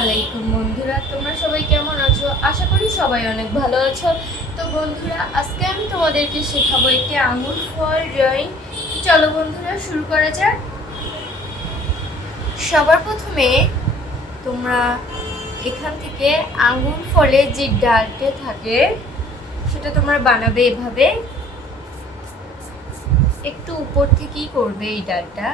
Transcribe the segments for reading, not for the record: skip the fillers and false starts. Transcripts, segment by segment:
আলাইকুম বন্ধুরা, তোমরা সবাই কেমন আছো? আশা করি সবাই অনেক ভালো আছো। তো বন্ধুরা, আজকে আমি তোমাদেরকে শেখাবো একটি আঙুর ফল ড্রয়িং। চলো বন্ধুরা, শুরু করা যাক। সবার প্রথমে তোমরা এখান থেকে আঙুর ফলের যে ডালটা থাকে সেটা তোমরা বানাবে এভাবে। একটু উপর থেকেই করবে এই ডালটা।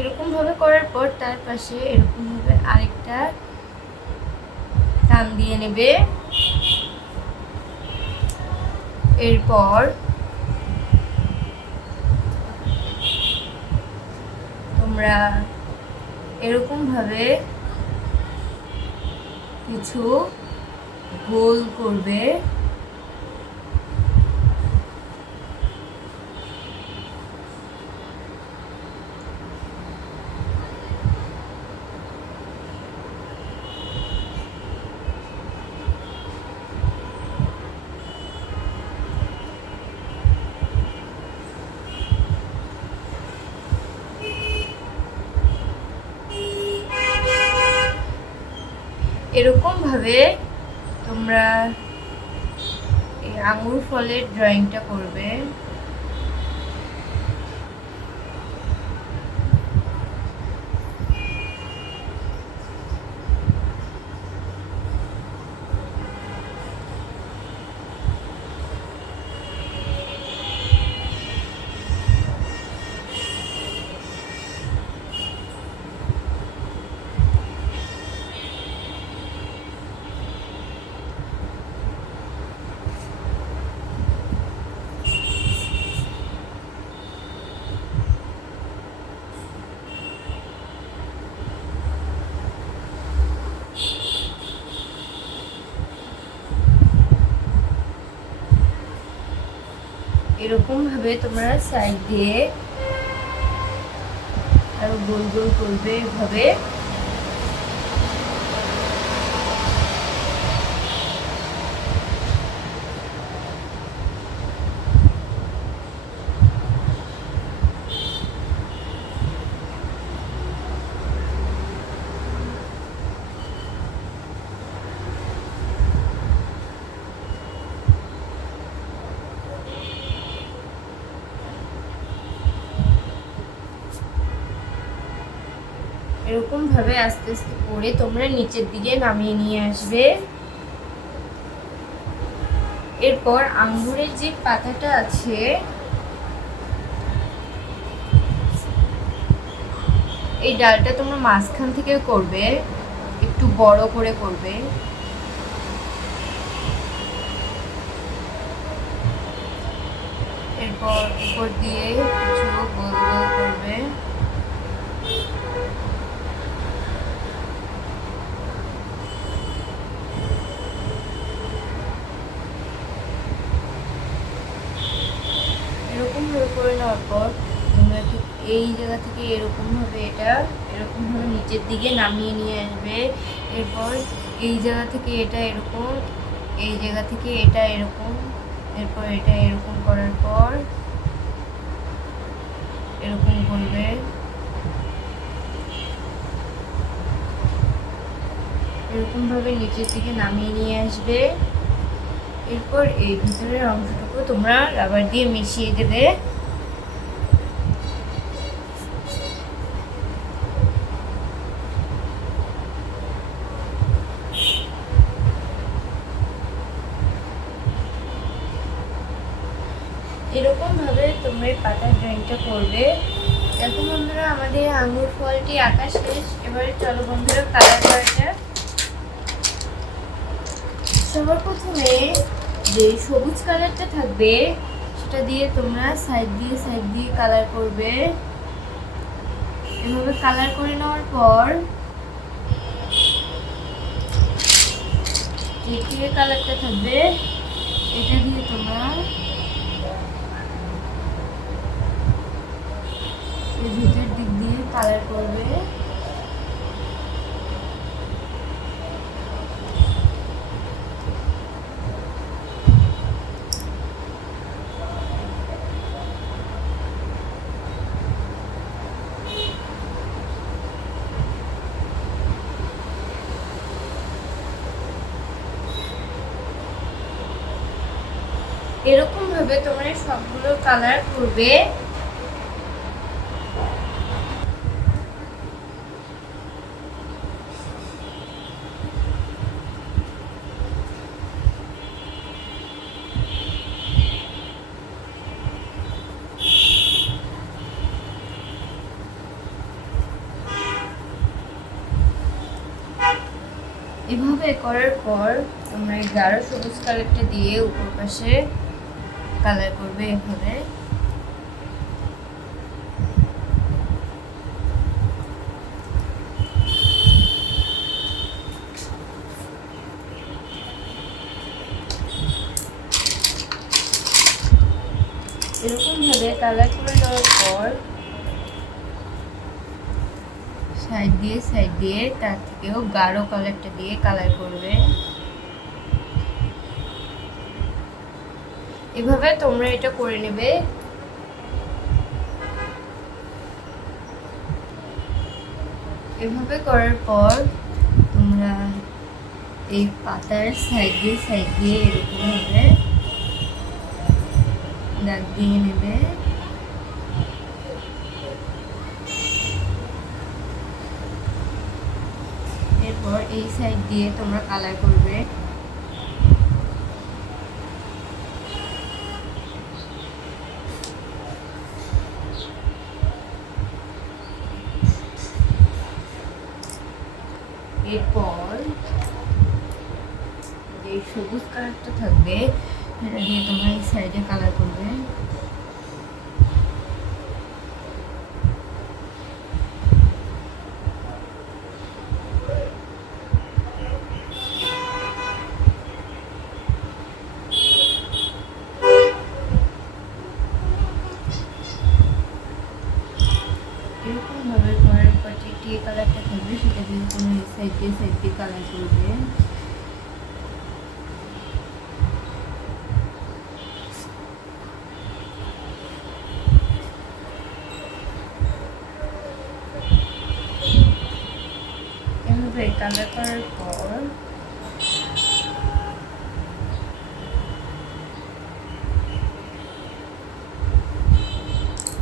এরকম ভাবে করার পর তার পাশে এরকম ভাবে আরেকটা টান দিয়ে নেবে। এরপর তোমরা এরকম ভাবে কিছু গোল করবে। এরকম ভাবে তোমরা এই আঙুর ফলের ড্রয়িংটা করবে। এরকম ভাবে তোমরা সাইড দিয়ে আরো গোল গোল করবে এভাবে। এরকম ভাবে আস্তে আস্তে করে তোমরা নিচের দিকে নামিয়ে নিয়ে আসবে। এরপর আঙ্গুরের যে পাতাটা আছে এই ডালটা তোমরা মাঝখান থেকে করবে, একটু বড় করে করবে। এরপর উপর দিয়ে কিছু গোল গোল করবে। এরকম ভাবে করে নেওয়ার পর তোমরা ঠিক এই জায়গা থেকে এরকম ভাবে নিচের দিকে নামিয়ে নিয়ে আসবে। এরপর এই জায়গা থেকে এটা এরকম, এই জায়গা থেকে এটা এরকম, এরপর এটা এরকম করার পর এরকম করবে। এরকম ভাবে নিচের দিকে নামিয়ে নিয়ে আসবে। এরপর এই ভিতরের অংশটুকু তোমরা রাবার দিয়ে মিশিয়ে দেবে। এরকম ভাবে তোমরা পাতার ড্রয়িংটা করবে। এখন বন্ধুরা, আমাদের আঙ্গুর ফলটি আঁকা শেষ। এবারে চলো বন্ধুরা কালার করা যাক। সবার প্রথমে যে সবুজ কালারটা থাকবে সেটা দিয়ে তোমরা সাইড দিয়ে কালার করবে। এভাবে কালার করে নেওয়ার পর যে ক্লিয়ার কালারটা থাকবে এটা দিয়ে তোমরা এই ভিতর দিক দিয়ে কালার করবে। এরকম ভাবে তোমরা সবগুলো কালার করবে। এভাবে করার পর তোমরা গাঢ় সবুজ কালারটা দিয়ে উপর পাশে কালার করবে এভাবে। এরকম ভাবে কালার করে নেওয়ার পর সাইড দিয়ে তার থেকেও গাঢ় কালারটা দিয়ে কালার করবে। এভাবে তোমরা এটা করে নেবে। এভাবে করার পর তোমরা এই পাতার সাইড দিয়ে এরকম ভাবে দাগ দিয়ে নেবে। এরপর এই সাইড দিয়ে তোমরা কালার করবে। এরপর যে সবুজ কালারটা থাকবে সেটা দিয়ে তোমরা এই সাইডে কালার করবে। এরকম ভাবে করার পর যে টিয়ে কালারটা থাকবে সেটা দিয়ে তোমরা এই সাইড দিয়ে কালার করবে। এভাবে কালার করার পর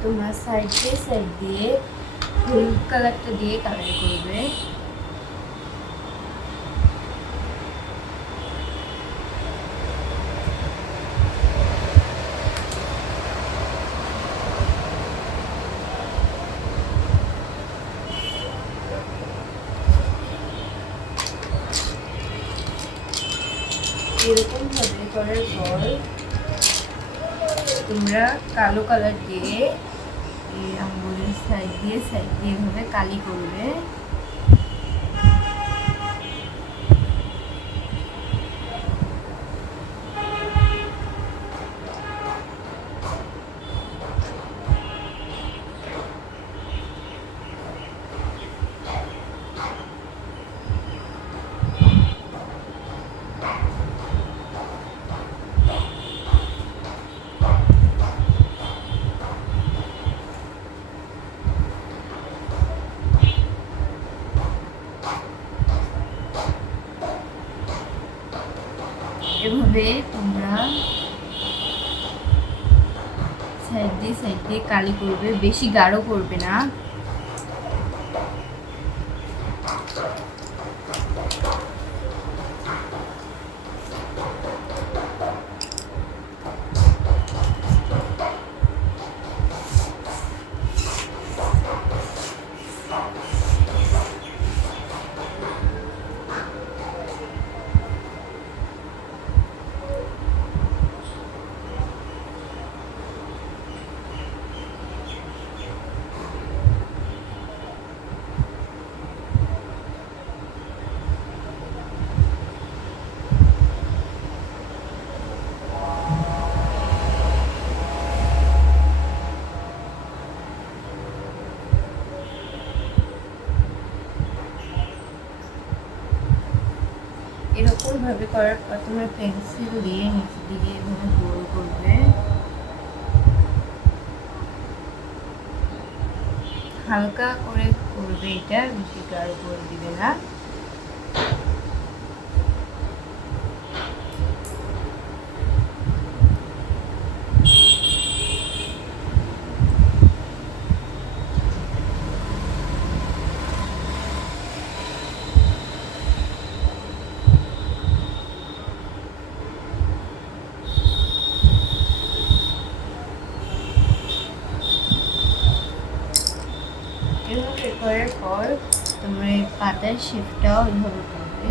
তোমরা সাইড দিয়ে হলুদ কালারটা দিয়ে কালার করবে। এরকম ভাবে করার পর তোমরা কালো কালার দিয়ে এই আঙ্গুলের সাইড দিয়ে এভাবে কালি করবে। এভাবে তোমরা সাইড দিয়ে কালি করবে, বেশি গাঢ় করবে না। এরকম ভাবে করার পর তোমরা পেন্সিল দিয়ে নিচে দিকে এভাবে গোল করবে। হালকা করে করবে, এটা বেশি গাঢ় করে দিবে না। এভাবে করার পর তোমরা এই পাতার শেপটাও এভাবে করবে।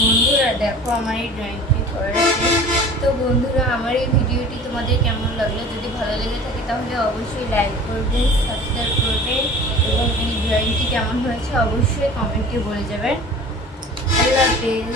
বন্ধুরা দেখো আমার এই ড্রয়িংটি করা শেষ। তো বন্ধুরা আমার এই ভিডিওটি তোমাদের কেমন লাগলো? যদি ভালো লেগে থাকে তাহলে অবশ্যই লাইক করবেন, সাবস্ক্রাইব করবেন এবং এই ড্রয়িংটি কেমন হয়েছে অবশ্যই কমেন্টে বলে যাবেন। আল্লাহ হাফেজ।